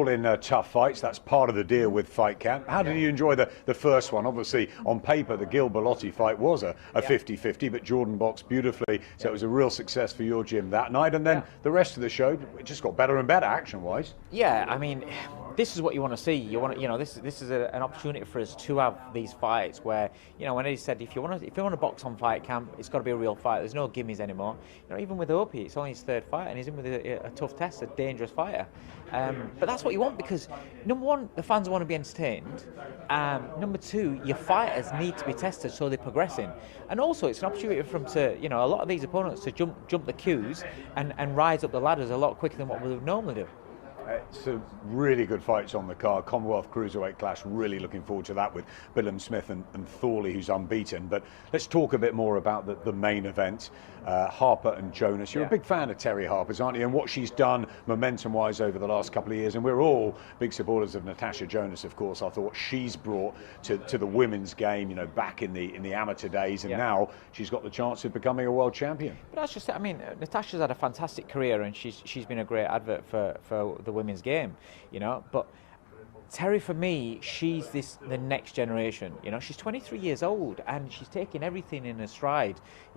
all in tough fights. That's part of the deal with Fight Camp. How did you enjoy the first one? Obviously, on paper, the Gil Bellotti fight was a 50-50, but Jordan boxed beautifully, so it was a real success for your gym that night. And then the rest of the show, it just got better and better action-wise. Yeah, I mean, this is what you want to see. You want, this is an opportunity for us to have these fights where, when Eddie said if you want to box on Fight Camp, it's got to be a real fight. There's no gimmies anymore. Even with Opie, it's only his third fight, and he's in with a tough test, a dangerous fighter. But that's what you want, because number one, the fans want to be entertained. Number two, your fighters need to be tested so they're progressing. And also, it's an opportunity for them to, a lot of these opponents to jump the queues and rise up the ladders a lot quicker than what we would normally do. Some really good fights on the card. Commonwealth Cruiserweight Clash, really looking forward to that with Billam-Smith and Thorley, who's unbeaten. But let's talk a bit more about the main event. Harper and Jonas. You're a big fan of Terri Harper's, aren't you? And what she's done momentum-wise over the last couple of years. And we're all big supporters of Tasha Jonas, of course. I thought she's brought to the women's game, back in the amateur days. And now she's got the chance of becoming a world champion. But that's just it. I mean, Natasha's had a fantastic career, and she's been a great advert for the women's game, But Terri, for me, she's the next generation. She's 23 years old, and she's taking everything in her stride.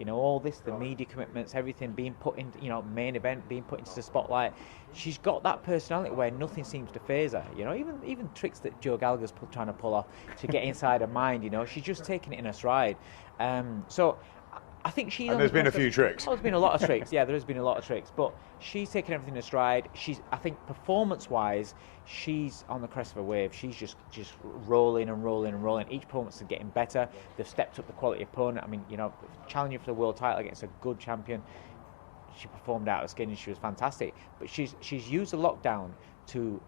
All this, the media commitments, everything being put in, main event being put into the spotlight. She's got that personality where nothing seems to faze her. Even tricks that Joe Gallagher's trying to pull off to get inside her mind. She's just taking it in her stride. So I think she's. And there's been a few tricks. Oh, there's been a lot of tricks. Yeah, there has been a lot of tricks, but she's taken everything in stride. I think performance-wise, she's on the crest of a wave. She's just rolling and rolling and rolling. Each performance is getting better. They've stepped up the quality opponent. I mean, challenging for the world title against a good champion. She performed out of skin and she was fantastic. But she's used the lockdown to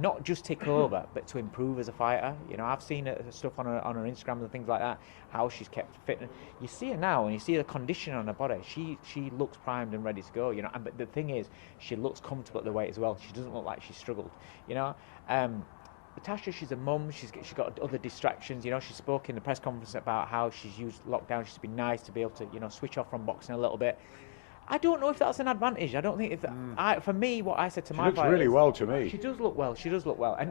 not just take over, but to improve as a fighter. I've seen stuff on her Instagram and things like that, how she's kept fit. You see her now, and you see the condition on her body. She looks primed and ready to go. But the thing is, she looks comfortable at the weight as well. She doesn't look like she's struggled. Tasha, she's a mum. She's got other distractions. She spoke in the press conference about how she's used lockdown. She's been nice to be able to switch off from boxing a little bit. I don't know if that's an advantage. I don't think if for me, what I said to my looks really well to me. She does look well.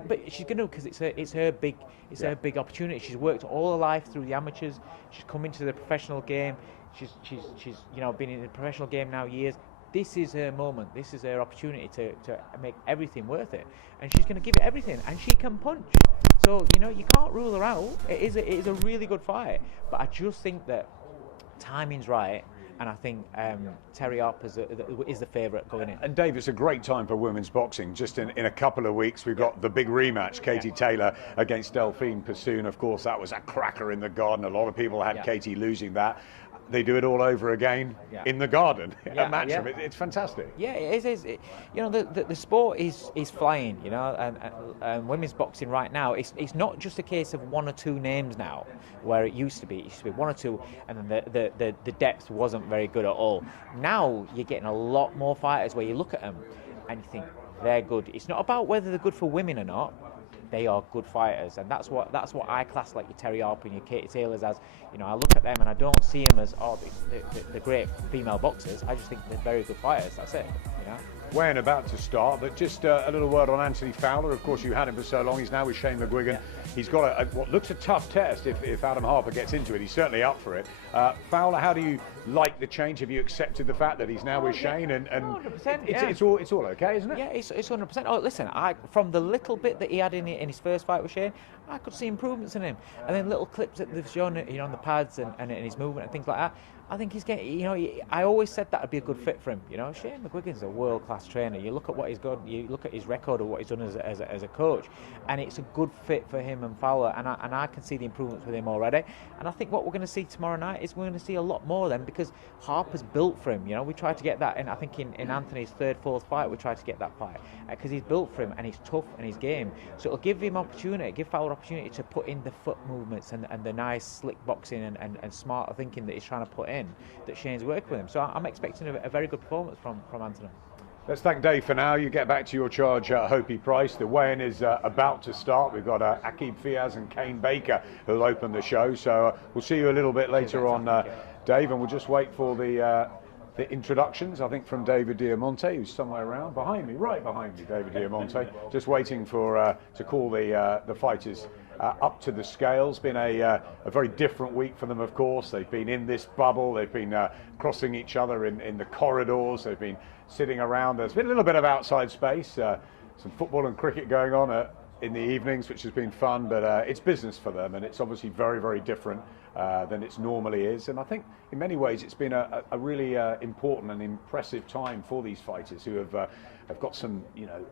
But she's going to, because it's her big opportunity. She's worked all her life through the amateurs. She's come into the professional game. She's been in the professional game now years. This is her moment. This is her opportunity to make everything worth it. And she's going to give it everything. And she can punch. So you can't rule her out. It is a really good fight. But I just think that timing's right. And I think Terri Harper is the favourite going in. And Dave, it's a great time for women's boxing. Just in a couple of weeks, we've got the big rematch, Katie Taylor against Delphine Persoon. Of course, that was a cracker in the Garden. A lot of people had Katie losing that. They do it all over again in the Garden. Matchroom. It's fantastic. Yeah, it is. The sport is flying. And women's boxing right now, it's not just a case of one or two names now, where it used to be. It used to be one or two, and then the depth wasn't very good at all. Now you're getting a lot more fighters where you look at them and you think they're good. It's not about whether they're good for women or not. They are good fighters, and that's what I class like your Terri Harper and your Katie Taylors as. I look at them and I don't see them as the great female boxers. I just think they're very good fighters. That's it. Weighing about to start, but just a little word on Anthony Fowler. Of course, you had him for so long. He's now with Shane McGuigan. He's got what looks a tough test if Adam Harper gets into it. He's certainly up for it. Fowler, how do you like the change? Have you accepted the fact that he's now with Shane? And 100%. It's all okay, isn't it? Yeah, it's 100%. Oh, listen, from the little bit that he had in his first fight with Shane, I could see improvements in him. And then little clips that they've shown, on the pads and his movement and things like that. I think he's getting, I always said that would be a good fit for him. Shane McGuigan's a world-class trainer. You look at what he's got, you look at his record of what he's done as a coach, and it's a good fit for him and Fowler, and I can see the improvements with him already. And I think what we're going to see tomorrow night is we're going to see a lot more of them, because Harper's built for him. We tried to get that, and I think in Anthony's third, fourth fight, we tried to get that fight, because he's built for him, and he's tough, and he's game. So it'll give him opportunity, give Fowler opportunity to put in the foot movements and the nice slick boxing and smarter thinking that he's trying to put in, that Shane's working with him. So I'm expecting a very good performance from Anthony. Let's thank Dave for now. You get back to your charge, Hopi Price. The weigh-in is about to start. We've got Aqib Fiaz and Kane Baker who'll open the show. So we'll see you a little bit later on, Dave, and we'll just wait for the the introductions, I think, from David Diamante, who's somewhere around behind me, right behind me, David Diamante, just waiting for to call the fighters up to the scales. Been a very different week for them, of course. They've been in this bubble. They've been crossing each other in the corridors. They've been sitting around. There's been a little bit of outside space, some football and cricket going on in the evenings, which has been fun, but it's business for them, and it's obviously very, very different than it normally is. And I think in many ways it's been a really important and impressive time for these fighters who have got some,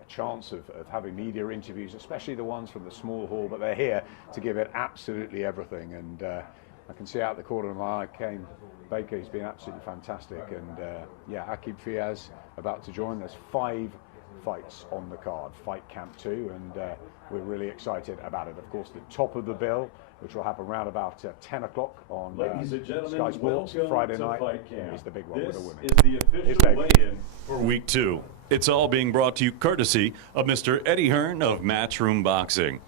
chance of having media interviews, especially the ones from the small hall, but they're here to give it absolutely everything. And I can see out the corner of my eye, Cain Baker, who's been absolutely fantastic. And Aqib Fiaz about to join. There's 5 fights on the card, Fight Camp 2, and we're really excited about it. Of course, the top of the bill, which will happen around about 10 o'clock on Sky Sports Friday night, is the big one with the women. This is the official weigh-in for Week 2. It's all being brought to you courtesy of Mr. Eddie Hearn of Matchroom Boxing.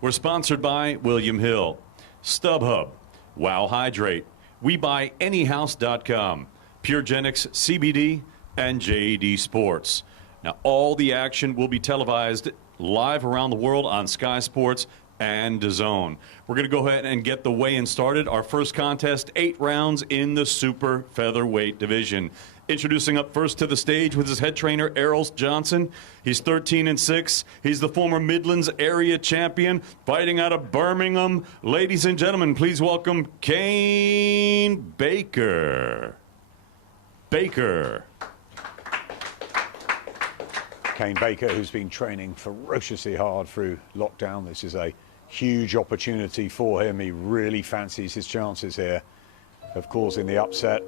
We're sponsored by William Hill, StubHub, Wow Hydrate, WeBuyAnyHouse.com, PureGenix CBD, and JD Sports. Now, all the action will be televised live around the world on Sky Sports and DAZN. We're going to go ahead and get the weigh-in started. Our first contest, 8 rounds in the super featherweight division. Introducing up first to the stage with his head trainer, Errol Johnson. He's 13-6. He's the former Midlands area champion, fighting out of Birmingham. Ladies and gentlemen, please welcome Cain Baker. Baker. Cain Baker, who's been training ferociously hard through lockdown. This is a huge opportunity for him. He really fancies his chances here of causing the upset.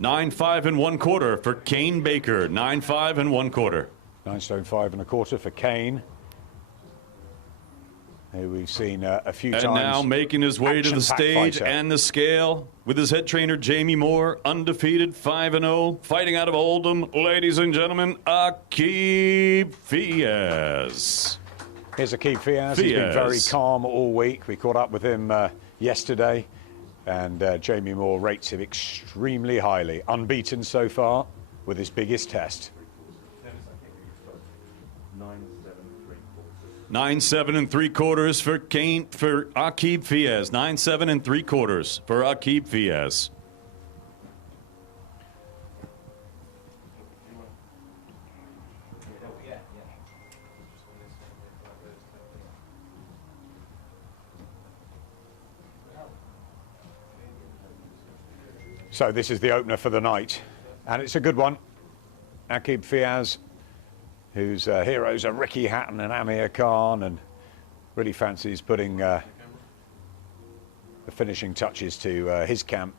$9.5 1/4 for Cain Baker. 9.5 1/4. 9 stone 5 1/4 for Cain, who we've seen a few times. And now making his way to the stage fighter. and the scale with his head trainer, Jamie Moore, undefeated, 5-0, fighting out of Oldham. Ladies and gentlemen, Aqib Fiaz. Here's Aqib Fiaz. He's been very calm all week. We caught up with him yesterday, and Jamie Moore rates him extremely highly. Unbeaten so far with his biggest test. 9.7 3/4 for Aqib Fiaz. 9.7 3/4 for Aqib Fiaz. So this is the opener for the night, and it's a good one. Aqib Fiaz, whose heroes are Ricky Hatton and Amir Khan, and really fancies putting the finishing touches to his camp,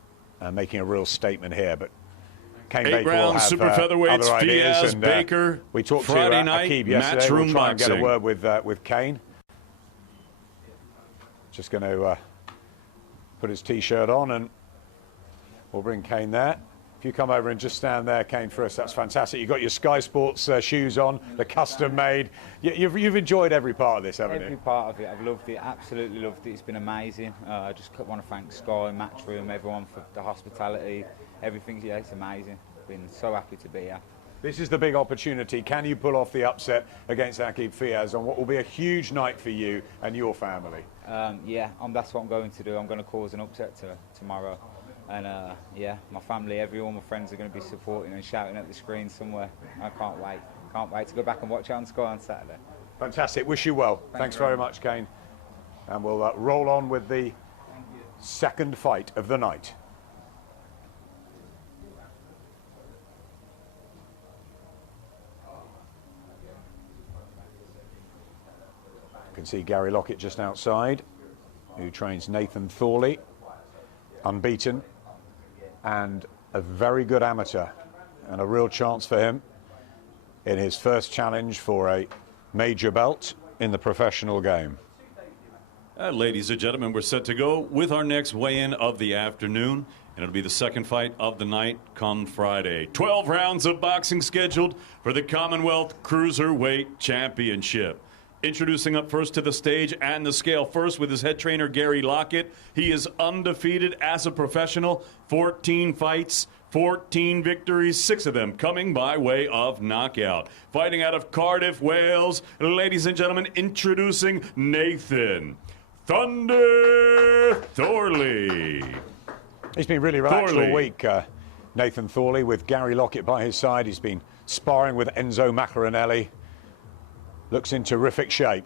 making a real statement here. But Cain Baker will have super featherweights, other ideas, Fiaz, and Baker, we talked Friday to night, Aqib yesterday. Matchroom We'll try and get a Boxing. word with Cain. Just going to put his T-shirt on, and we'll bring Cain there. If you come over and just stand there, Cain, for us, that's fantastic. You've got your Sky Sports shoes on, the custom-made. You've enjoyed every part of this, haven't you? Every part of it. I've loved it, absolutely loved it. It's been amazing. I just want to thank Sky, Matchroom, everyone for the hospitality, everything. Yeah, it's amazing. Been so happy to be here. This is the big opportunity. Can you pull off the upset against Aqib Fiaz on what will be a huge night for you and your family? That's what I'm going to do. I'm going to cause an upset tomorrow. And my family, everyone, my friends are going to be supporting and shouting at the screen somewhere. I can't wait. Can't wait to go back and watch it on Sky on Saturday. Fantastic. Wish you well. Thanks very much, Cain. And we'll roll on with the second fight of the night. You can see Gary Lockett just outside, who trains Nathan Thorley, unbeaten, and a very good amateur, and a real chance for him in his first challenge for a major belt in the professional game. Ladies and gentlemen, we're set to go with our next weigh-in of the afternoon, and it'll be the second fight of the night come Friday. 12 rounds of boxing scheduled for the Commonwealth Cruiserweight Championship. Introducing up first to the stage and the scale first with his head trainer, Gary Lockett. He is undefeated as a professional, 14 fights, 14 victories, 6 of them coming by way of knockout. Fighting out of Cardiff, Wales, ladies and gentlemen, introducing Nathan Thunder Thorley. He's been really relaxed all week, Nathan Thorley, with Gary Lockett by his side. He's been sparring with Enzo Maccarinelli. Looks in terrific shape.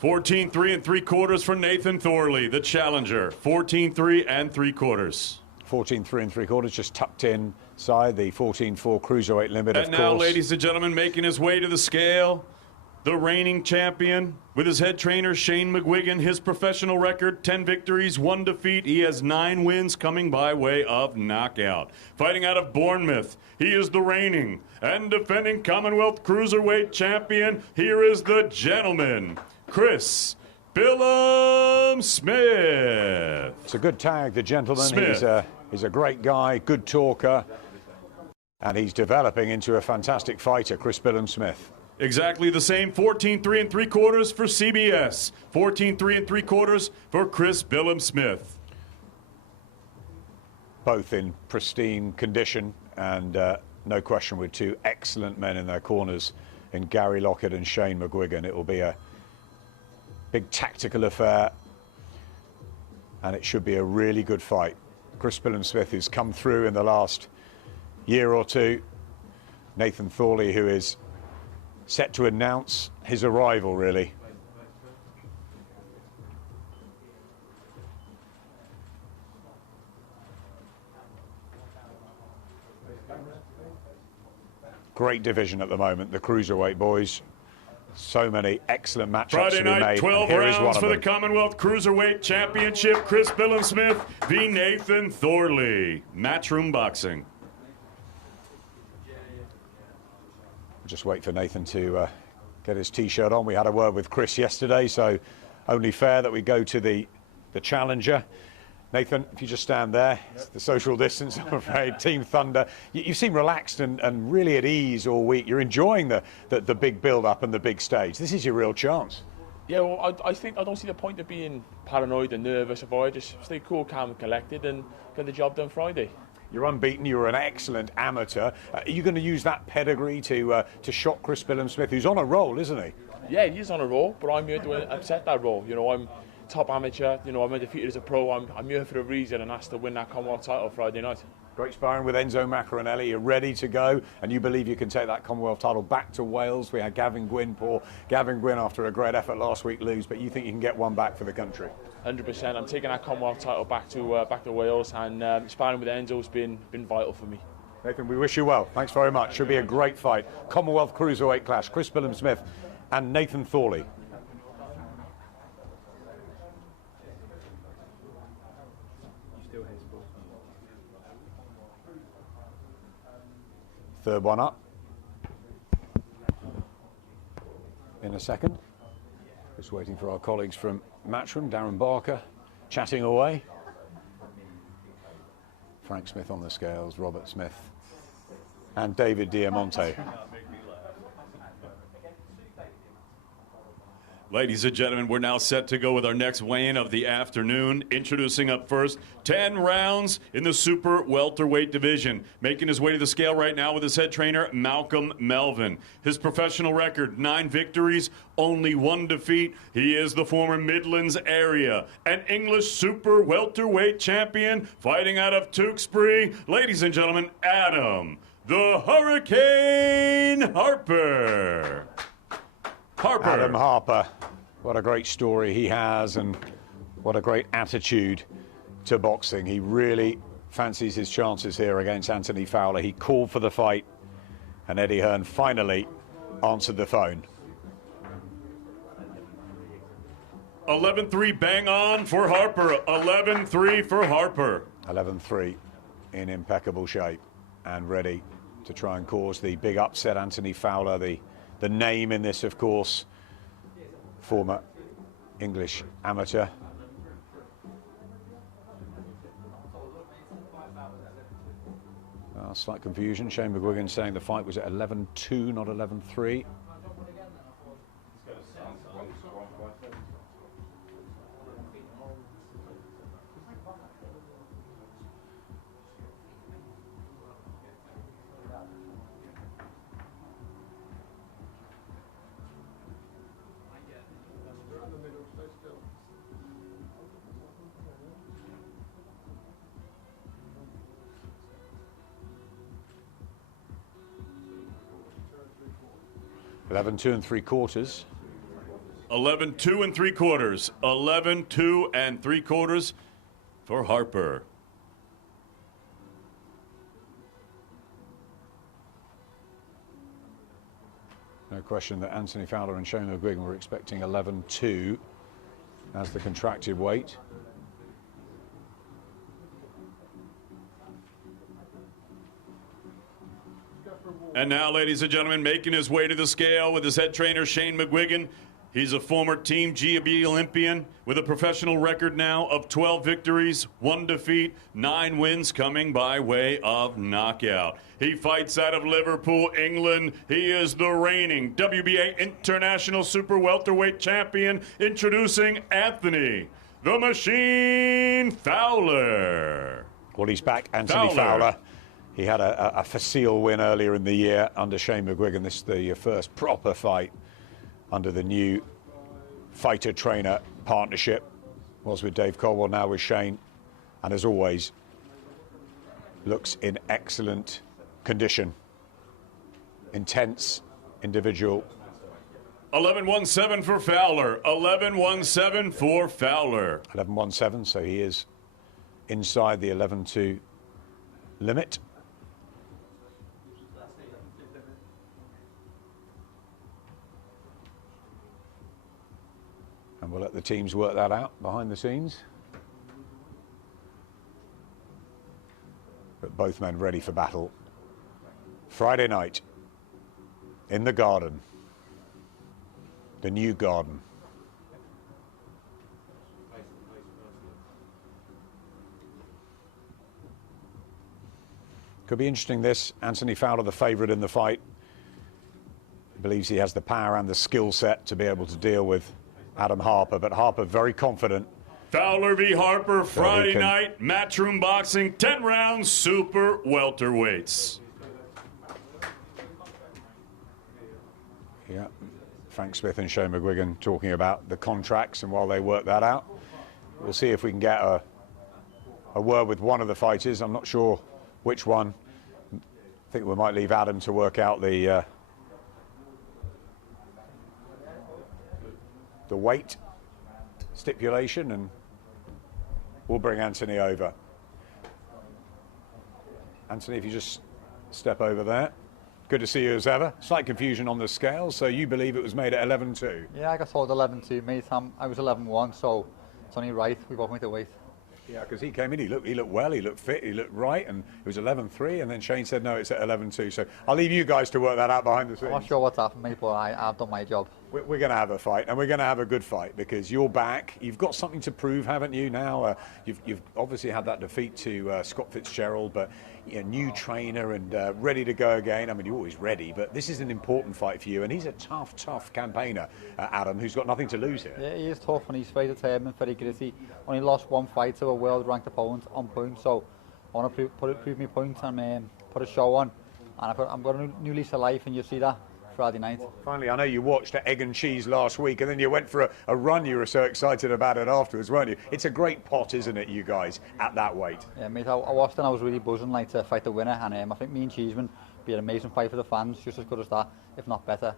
$14 3 3/4 for Nathan Thorley, the challenger. 14-3 3/4. 14-3 3/4, just tucked inside the 14-4 cruiserweight limit, of course. And now, ladies and gentlemen, making his way to the scale, the reigning champion with his head trainer, Shane McGuigan. His professional record, 10 victories, 1 defeat. He has 9 wins coming by way of knockout. Fighting out of Bournemouth, he is the reigning and defending Commonwealth Cruiserweight champion. Here is the gentleman, Chris Billam-Smith. It's a good tag, the gentleman. He's a great guy, good talker, and he's developing into a fantastic fighter, Chris Billam-Smith. Exactly the same, 14-3 3/4 for CBS, 14-3 3/4 for Chris Billam-Smith. Both in pristine condition, and no question with 2 excellent men in their corners in Gary Lockett and Shane McGuigan. It will be a big tactical affair, and it should be a really good fight. Chris Billam-Smith has come through in the last year or 2. Nathan Thorley, who is set to announce his arrival, really. Great division at the moment, the cruiserweight boys. So many excellent matchups Friday to be night, made. 12 rounds for the Commonwealth Cruiserweight Championship. Chris Billam-Smith v. Nathan Thorley. Matchroom boxing. Just wait for Nathan to get his T-shirt on. We had a word with Chris yesterday, so only fair that we go to the challenger. Nathan, if you just stand there, it's the social distance, I'm afraid. Team Thunder, you seem relaxed and really at ease all week. You're enjoying the big build-up and the big stage. This is your real chance. Yeah, well, I think I don't see the point of being paranoid and nervous about it. Just stay cool, calm and collected and get the job done Friday. You're unbeaten, you're an excellent amateur. Are you going to use that pedigree to shock Chris Billam-Smith, who's on a roll, isn't he? Yeah, he's on a roll, but I'm here to upset that roll. You know, I'm top amateur, you know, I'm undefeated as a pro. I'm here for a reason, and that's to win that Commonwealth title Friday night. Great sparring with Enzo Maccarinelli. You're ready to go, and you believe you can take that Commonwealth title back to Wales. We had Gavin Gwynn, poor Gavin Gwynn, after a great effort last week, lose, but you think you can get one back for the country? 100%. I'm taking that Commonwealth title back to Wales, and sparring with Enzo's been vital for me. Nathan, we wish you well. Thanks very much. Should be a great fight. Commonwealth Cruiserweight clash. Chris Billam-Smith and Nathan Thorley. Third one up in a second. Just waiting for our colleagues from Matchroom, Darren Barker chatting away. Frank Smith on the scales, Robert Smith and David Diamante. Ladies and gentlemen, we're now set to go with our next weigh-in of the afternoon. Introducing up first, 10 rounds in the super welterweight division. Making his way to the scale right now with his head trainer, Malcolm Melvin. His professional record, 9 victories, only 1 defeat. He is the former Midlands area and English super welterweight champion, fighting out of Tewkesbury. Ladies and gentlemen, Adam, the Hurricane Harper. Adam Harper, what a great story he has, and what a great attitude to boxing. He really fancies his chances here against Anthony Fowler. He called for the fight, and Eddie Hearn finally answered the phone. 11-3 bang on for Harper. 11-3 for Harper. 11-3 in impeccable shape and ready to try and cause the big upset. Anthony Fowler, the name in this, of course, former English amateur. Slight confusion. Shane McGuigan saying the fight was at 11-2, not 11-3. $11-2 3/4. 11-2 3/4. 11-2 3/4 for Harper. No question that Anthony Fowler and Shane McGuigan were expecting 11-2 as the contracted weight. And now, ladies and gentlemen, making his way to the scale with his head trainer, Shane McGuigan. He's a former Team GB Olympian with a professional record now of 12 victories, 1 defeat, 9 wins coming by way of knockout. He fights out of Liverpool, England. He is the reigning WBA International Super Welterweight Champion, introducing Anthony the Machine Fowler. Well, he's back, Anthony Fowler. He had a facile win earlier in the year under Shane McGuigan. This is the first proper fight under the new fighter-trainer partnership. Was with Dave Colwell, now with Shane. And as always, looks in excellent condition. Intense individual. 11-1-7 for Fowler. 11-1-7 for Fowler. 11-1-7, so he is inside the 11-2 limit. And we'll let the teams work that out behind the scenes. But both men ready for battle. Friday night in the Garden, the new Garden. Could be interesting this. Anthony Fowler, the favourite in the fight, believes he has the power and the skill set to be able to deal with Adam Harper, but Harper very confident. Fowler v. Harper, Friday night, Matchroom Boxing, 10 rounds, super welterweights. Yeah, Frank Smith and Shane McGuigan talking about the contracts, and while they work that out, we'll see if we can get a word with one of the fighters. I'm not sure which one. I think we might leave Adam to work out the weight stipulation, and we'll bring Anthony over. Anthony, if you just step over there. Good to see you as ever. Slight confusion on the scale, so you believe it was made at 11-2? Yeah, I got told 11-2, mate. I was 11-1, so it's only right. We both made the weight. Yeah, because he came in, he looked well, he looked fit, he looked right, and it was 11-3, and then Shane said no, it's at 11-2. So I'll leave you guys to work that out behind the scenes. I'm not sure what's happened, mate, but I've done my job. We're going to have a fight, and we're going to have a good fight, because you're back. You've got something to prove, haven't you, now? You've obviously had that defeat to Scott Fitzgerald, but a new trainer and ready to go again. I mean, you're always ready, but this is an important fight for you, and he's a tough campaigner, Adam, who's got nothing to lose here. Yeah, he is tough, and he's very determined, very gritty. Only lost one fight to a world-ranked opponent on point, so I want to prove my point and put a show on. And I've got a new lease of life, and you'll see that Friday night. Finally, I know you watched Egg and Cheese last week, and then you went for a run. You were so excited about it afterwards, weren't you? It's a great pot, isn't it, you guys, at that weight? Yeah, mate, I watched and I was really buzzing like to fight the winner, and I think me and Cheeseman be an amazing fight for the fans, just as good as that, if not better.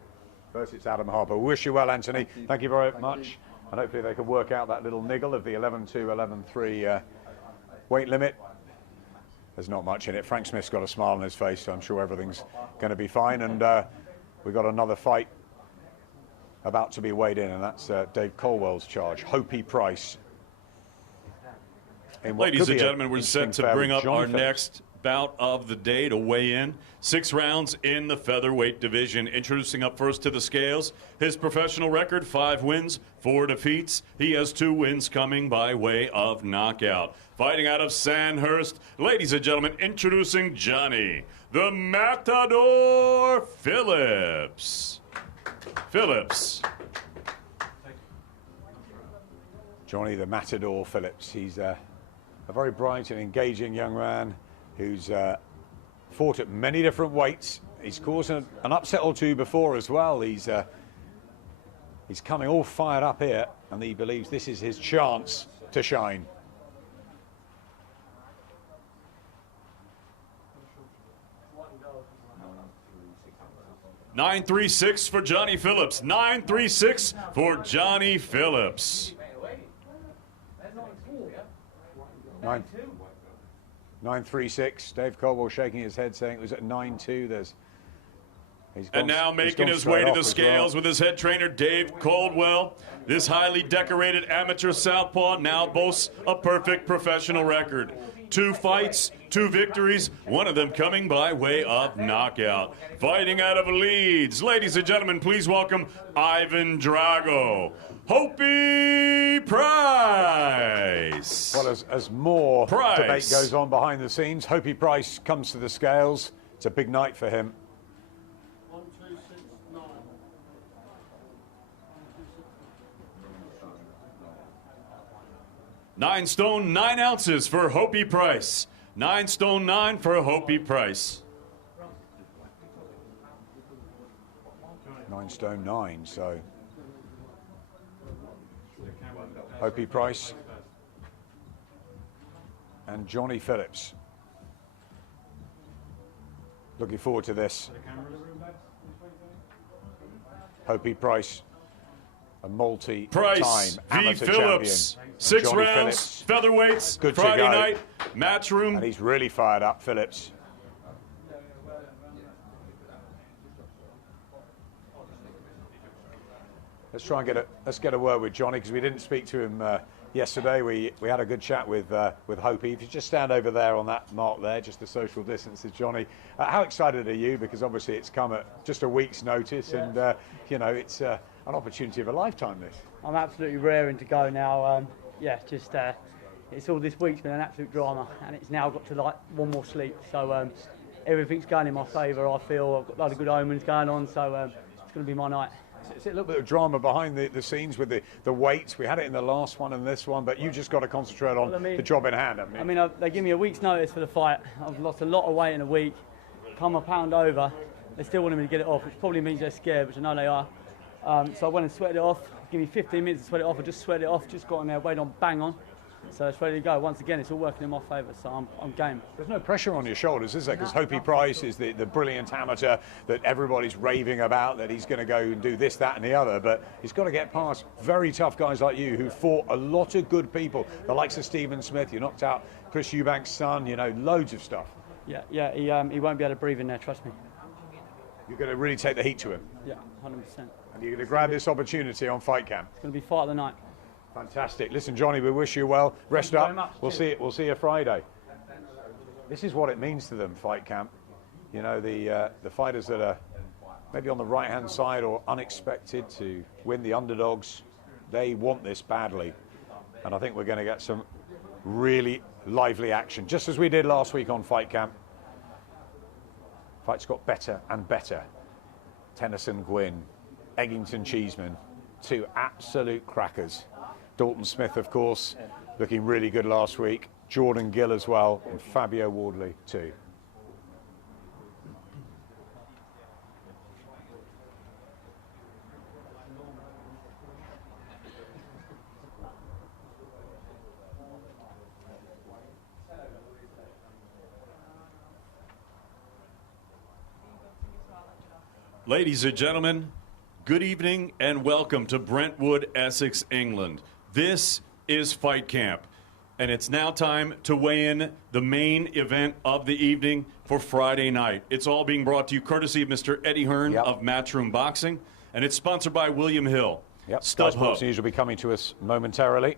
First, it's Adam Harper. Wish you well, Anthony. Thank you very much. And hopefully they can work out that little niggle of the 11-2, 11-3 weight limit. There's not much in it. Frank Smith's got a smile on his face, so I'm sure everything's going to be fine. And we've got another fight about to be weighed in, and that's Dave Colwell's charge. Hopi Price. Ladies and gentlemen, we're set to bring up our next bout of the day to weigh in. 6 rounds in the featherweight division. Introducing up first to the scales, his professional record, 5 wins, 4 defeats. He has 2 wins coming by way of knockout. Fighting out of Sandhurst, ladies and gentlemen, introducing Johnny, the Matador Phillips. Phillips. Johnny the Matador Phillips. He's a very bright and engaging young man who's fought at many different weights. He's caused an upset or 2 before as well. He's coming all fired up here, and he believes this is his chance to shine. (936) for Johnny Phillips. 936 for Johnny Phillips. 936. Dave Caldwell shaking his head, saying it was at 9-2. And now making his way to the scales with his head trainer, Dave Caldwell. This highly decorated amateur southpaw now boasts a perfect professional record. 2 fights, 2 victories, one of them coming by way of knockout. Fighting out of Leeds, ladies and gentlemen, please welcome Ivan Drago, Hopi Price. Well, as more debate goes on behind the scenes, Hopi Price comes to the scales. It's a big night for him. 9 stone 9 ounces for Hopi Price. 9 stone 9 for Hopi Price. 9 stone 9. So Hopi Price and Johnny Phillips. Looking forward to this. Hopi Price, a multi-time amateur Phillips. champion. 6 Johnny rounds, Phillips. featherweights, Good to Friday go. night, match room. And he's really fired up, Phillips. Let's try and get a word with Johnny, because we didn't speak to him yesterday. We had a good chat with Hopi. If you just stand over there on that mark there, just the social distances, Johnny. How excited are you? Because obviously it's come at just a week's notice, and you know, it's an opportunity of a lifetime. This. I'm absolutely raring to go now. It's all this week's been an absolute drama, and it's now got to like one more sleep. So everything's going in my favour. I feel I've got a lot of good omens going on, so it's going to be my night. It's a little bit of drama behind the scenes with the weights. We had it in the last one and this one, but you just got to concentrate on the job in hand, haven't you? They give me a week's notice for the fight. I've lost a lot of weight in a week, come a pound over. They still wanted me to get it off, which probably means they're scared, which I know they are. So I went and sweated it off. Give me 15 minutes to sweat it off. I just sweated it off, just got in there, weighed on bang on. So it's ready to go. Once again, it's all working in my favour, so I'm game. There's no pressure on your shoulders, is there? Because Hopi Price is the brilliant amateur that everybody's raving about, that he's going to go and do this, that and the other. But he's got to get past very tough guys like you who fought a lot of good people. The likes of Billam-Smith, you knocked out Chris Eubank's son, you know, loads of stuff. Yeah, he won't be able to breathe in there, trust me. You're going to really take the heat to him? Yeah, 100%. And you're going to grab this opportunity on Fight Camp? It's going to be fight of the night. Fantastic. Listen, Johnny, we wish you well. Rest up. We'll see you Friday. This is what it means to them, Fight Camp. You know, the fighters that are maybe on the right-hand side or unexpected to win, the underdogs, they want this badly. And I think we're going to get some really lively action, just as we did last week on Fight Camp. Fights got better and better. Tennyson Gwynn, Eggington Cheeseman, 2 absolute crackers. Dalton Smith, of course, looking really good last week. Jordan Gill as well, and Fabio Wardley too. Ladies and gentlemen, good evening and welcome to Brentwood, Essex, England. This is Fight Camp, and it's now time to weigh in the main event of the evening for Friday night. It's all being brought to you courtesy of Mr. Eddie Hearn of Matchroom Boxing, and it's sponsored by William Hill. Sky Sports News will be coming to us momentarily.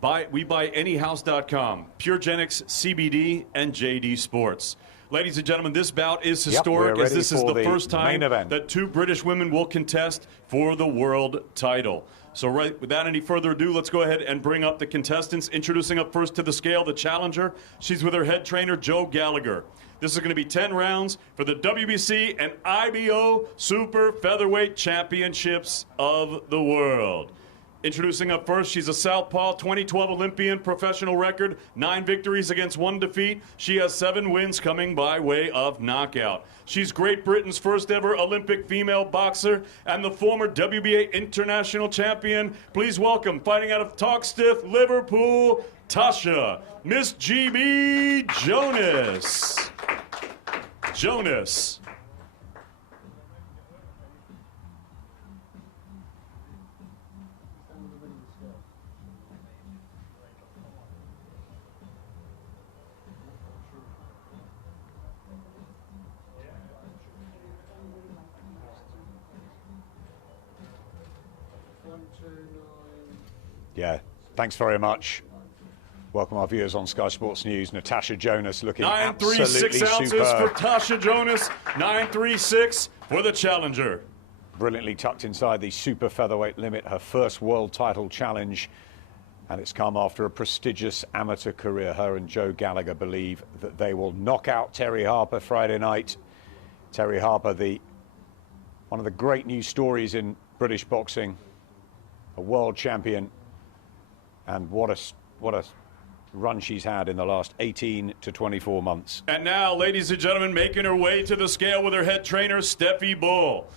We buy anyhouse.com, Puregenics, CBD, and JD Sports. Ladies and gentlemen, this bout is historic as this is the first time that two British women will contest for the world title. So without any further ado, let's go ahead and bring up the contestants. Introducing up first to the scale, the challenger. She's with her head trainer, Joe Gallagher. This is going to be 10 rounds for the WBC and IBO Super Featherweight Championships of the world. Introducing up first, she's a southpaw, 2012 Olympian, professional record, 9 victories against 1 defeat. She has 7 wins coming by way of knockout. She's Great Britain's first ever Olympic female boxer and the former WBA international champion. Please welcome, fighting out of Talkstiff, Liverpool, Tasha, Miss GB Jonas. Jonas. Yeah, thanks very much. Welcome our viewers on Sky Sports News. Natasha Jonas looking 936 absolutely ounces superb. for Tasha Jonas, 936 for the challenger. Brilliantly tucked inside the super featherweight limit, her first world title challenge. And it's come after a prestigious amateur career. Her and Joe Gallagher believe that they will knock out Terri Harper Friday night. Terri Harper, one of the great news stories in British boxing, a world champion. And what a run she's had in the last 18 to 24 months. And now, ladies and gentlemen, making her way to the scale with her head trainer, Steffi Bull.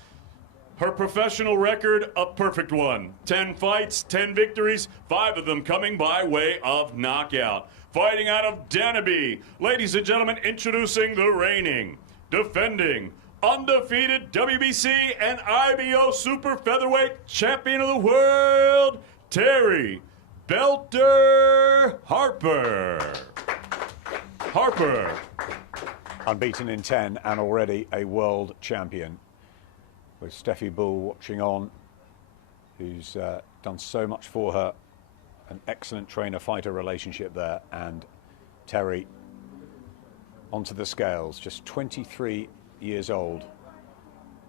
Her professional record, a perfect one. 10 fights, 10 victories, 5 of them coming by way of knockout. Fighting out of Danby, ladies and gentlemen, introducing the reigning, defending, undefeated WBC and IBO Super Featherweight Champion of the World, Terri Belter Harper. Harper. Unbeaten in 10 and already a world champion. With Steffi Bull watching on, who's done so much for her. An excellent trainer-fighter relationship there. And Terri onto the scales, just 23 years old.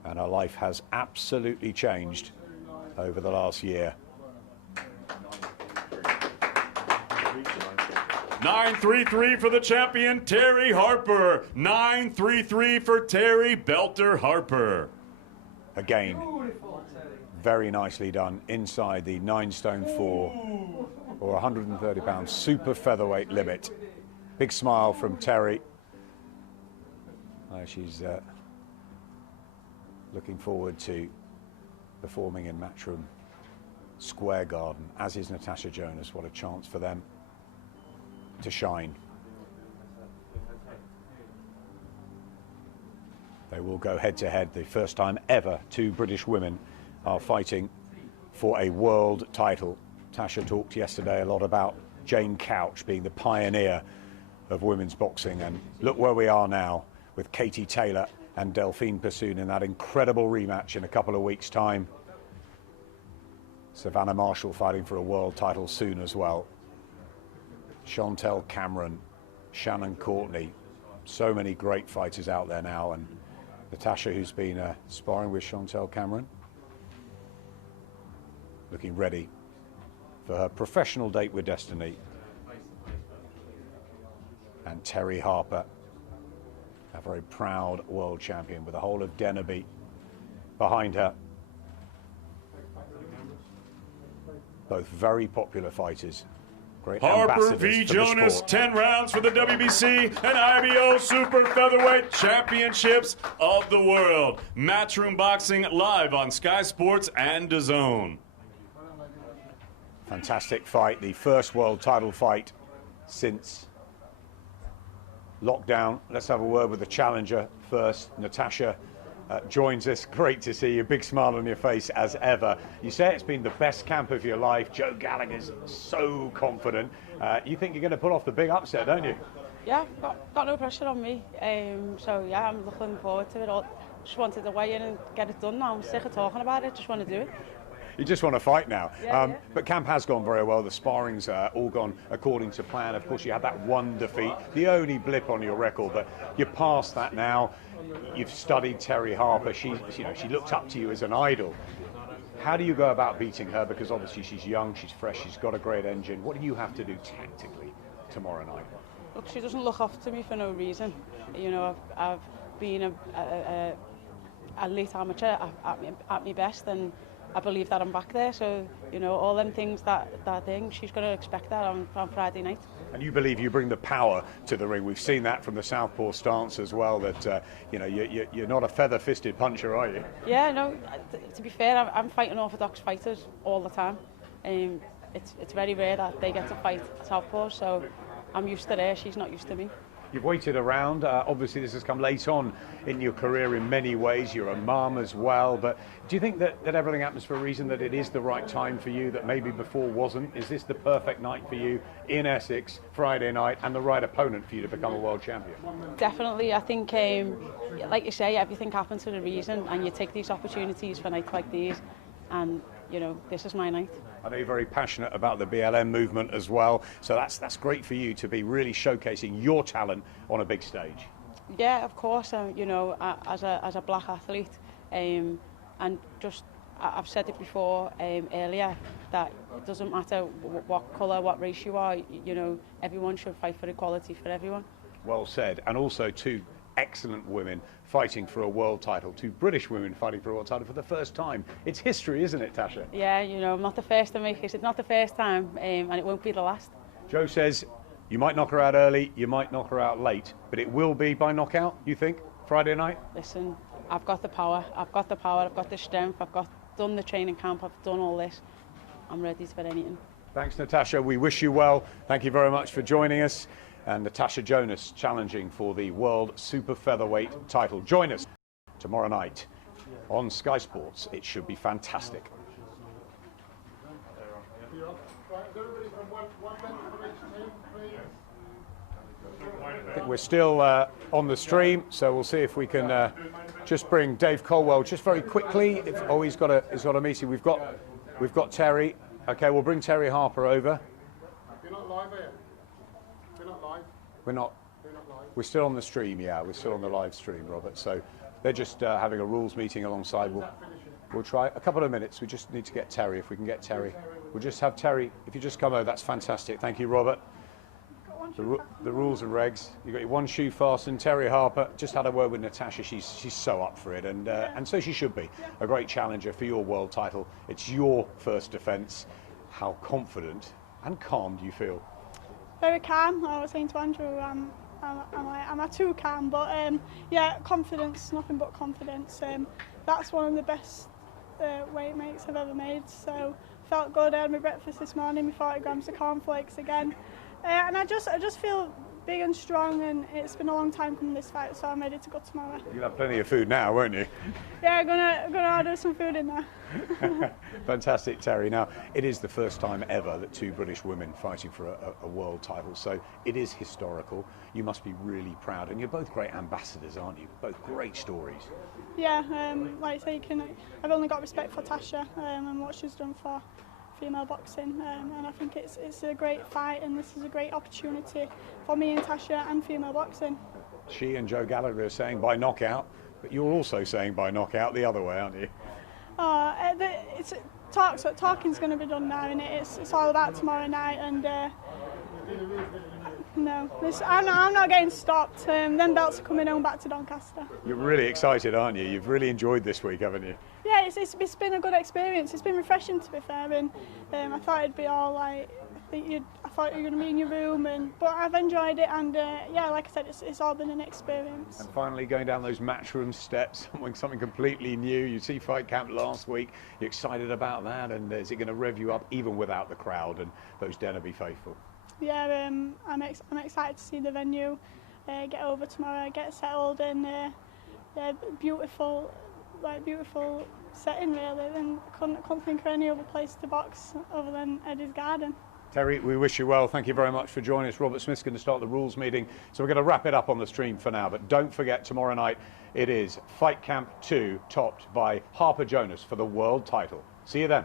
And her life has absolutely changed over the last year. 933 for the champion, Terri Harper. 933 for Terri Belter Harper. Again, very nicely done inside the 9 stone 4 or 130 pound super featherweight limit. Big smile from Terri. She's looking forward to performing in Matchroom Square Garden, as is Natasha Jonas. What a chance for them to shine. They will go head to head. The first time ever 2 British women are fighting for a world title. Tasha talked yesterday a lot about Jane Couch being the pioneer of women's boxing, and look where we are now with Katie Taylor and Delphine Persoon in that incredible rematch in a couple of weeks' time. Savannah Marshall fighting for a world title soon as well. Chantel Cameron, Shannon Courtney, so many great fighters out there now, and Natasha, who's been sparring with Chantel Cameron, looking ready for her professional date with destiny. And Terri Harper, a very proud world champion with the whole of Denby behind her. Both very popular fighters. Great Harper v. Jonas, 10 rounds for the WBC and IBO Super Featherweight Championships of the World. Matchroom Boxing live on Sky Sports and DAZN. Fantastic fight, the first world title fight since lockdown. Let's have a word with the challenger first. Natasha joins us. Great to see you. Big smile on your face as ever. You say it's been the best camp of your life. Joe Gallagher's so confident. You think you're going to pull off the big upset, don't you? Yeah, got no pressure on me. So yeah, I'm looking forward to it all. Just wanted to weigh in and get it done now. I'm sick of talking about it. Just want to do it. You just want to fight now. Yeah. But camp has gone very well. The sparring's all gone according to plan. Of course, you had that one defeat, the only blip on your record, but you're past that now. You've studied Terri Harper. She looked up to you as an idol. How do you go about beating her? Because obviously she's young, she's fresh, she's got a great engine. What do you have to do tactically tomorrow night? Look, she doesn't look up to me for no reason. You know, I've been a late amateur at my best, and I believe that I'm back there. So, you know, all them things that thing, she's going to expect that on Friday night. And you believe you bring the power to the ring. We've seen that from the southpaw stance as well, that you're not a feather-fisted puncher, are you? Yeah, no, to be fair, I'm fighting orthodox fighters all the time. It's very rare that they get to fight southpaw, so I'm used to her, she's not used to me. You've waited around. Obviously, this has come late on in your career in many ways. You're a mum as well. But do you think that everything happens for a reason, that it is the right time for you, that maybe before wasn't? Is this the perfect night for you in Essex, Friday night, and the right opponent for you to become a world champion? Definitely. I think, like you say, everything happens for a reason, and you take these opportunities for nights like these. And, you know, this is my night. I know you're very passionate about the BLM movement as well, so that's great for you to be really showcasing your talent on a big stage. Yeah, of course. You know, as a black athlete, and just I've said it before earlier, that it doesn't matter what colour, what race you are. You know, everyone should fight for equality for everyone. Well said. And also two excellent women fighting for a world title, two British women fighting for a world title for the first time. It's history, isn't it, Tasha? Yeah, you know, I'm not the first to make it. It's not the first time, and it won't be the last. Joe says you might knock her out early, you might knock her out late, but it will be by knockout, you think, Friday night? Listen, I've got the power, I've got the strength, done the training camp, I've done all this. I'm ready for anything. Thanks, Natasha. We wish you well. Thank you very much for joining us. And Tasha Jonas challenging for the World Super Featherweight title. Join us tomorrow night on Sky Sports. It should be fantastic. I think we're still on the stream, so we'll see if we can just bring Dave Colwell just very quickly. He's got a meeting. We've got Terri. Okay, we'll bring Terri Harper over. You're not live, are you? We're not live. We're not live. We're still on the stream, yeah. We're still on the live stream, Robert. So they're just having a rules meeting alongside. We'll try a couple of minutes. We just need to get Terri. If we can get Terri, we'll just have Terri. If you just come over, that's fantastic. Thank you, Robert. The rules and regs. You've got your one shoe fastened. Terri Harper just had a word with Natasha. She's so up for it, and so she should be. A great challenger for your world title. It's your first defence. How confident and calm do you feel? Very calm. I was saying to Andrew, am I too calm? But yeah, confidence, nothing but confidence. That's one of the best weight mates I've ever made. So felt good. I had my breakfast this morning, my 40 grams of cornflakes again, and I just feel big and strong. And it's been a long time coming this fight, so I'm ready to go tomorrow. You'll have plenty of food now, won't you? Yeah, gonna order some food in there. Fantastic, Terri. Now, it is the first time ever that two British women fighting for a world title, so it is historical. You must be really proud, and you're both great ambassadors, aren't you? Both great stories. Yeah, like I say, I've only got respect for Tasha and what she's done for female boxing, and I think it's a great fight, and this is a great opportunity for me and Tasha and female boxing. She and Joe Gallagher are saying by knockout, but you're also saying by knockout the other way, aren't you? Talking's going to be done now, and it's all about tomorrow night. And no, I'm not getting stopped. Them belts are coming home back to Doncaster. You're really excited, aren't you? You've really enjoyed this week, haven't you? Yeah, it's been a good experience. It's been refreshing, to be fair. And I thought it'd be all like, I thought you were going to be in your room, but I've enjoyed it, and yeah, like I said, it's all been an experience. And finally, going down those matchroom steps, something completely new. You see Fight Camp last week. You're excited about that, and is it going to rev you up even without the crowd and those Dennerby faithful? Yeah, I'm excited to see the venue, get over tomorrow, get settled, and yeah, beautiful setting really. And couldn't think of any other place to box other than Eddie's Garden. Terri, we wish you well. Thank you very much for joining us. Robert Smith's going to start the rules meeting, so we're going to wrap it up on the stream for now. But don't forget, tomorrow night it is Fight Camp 2, topped by Harper Jonas for the world title. See you then.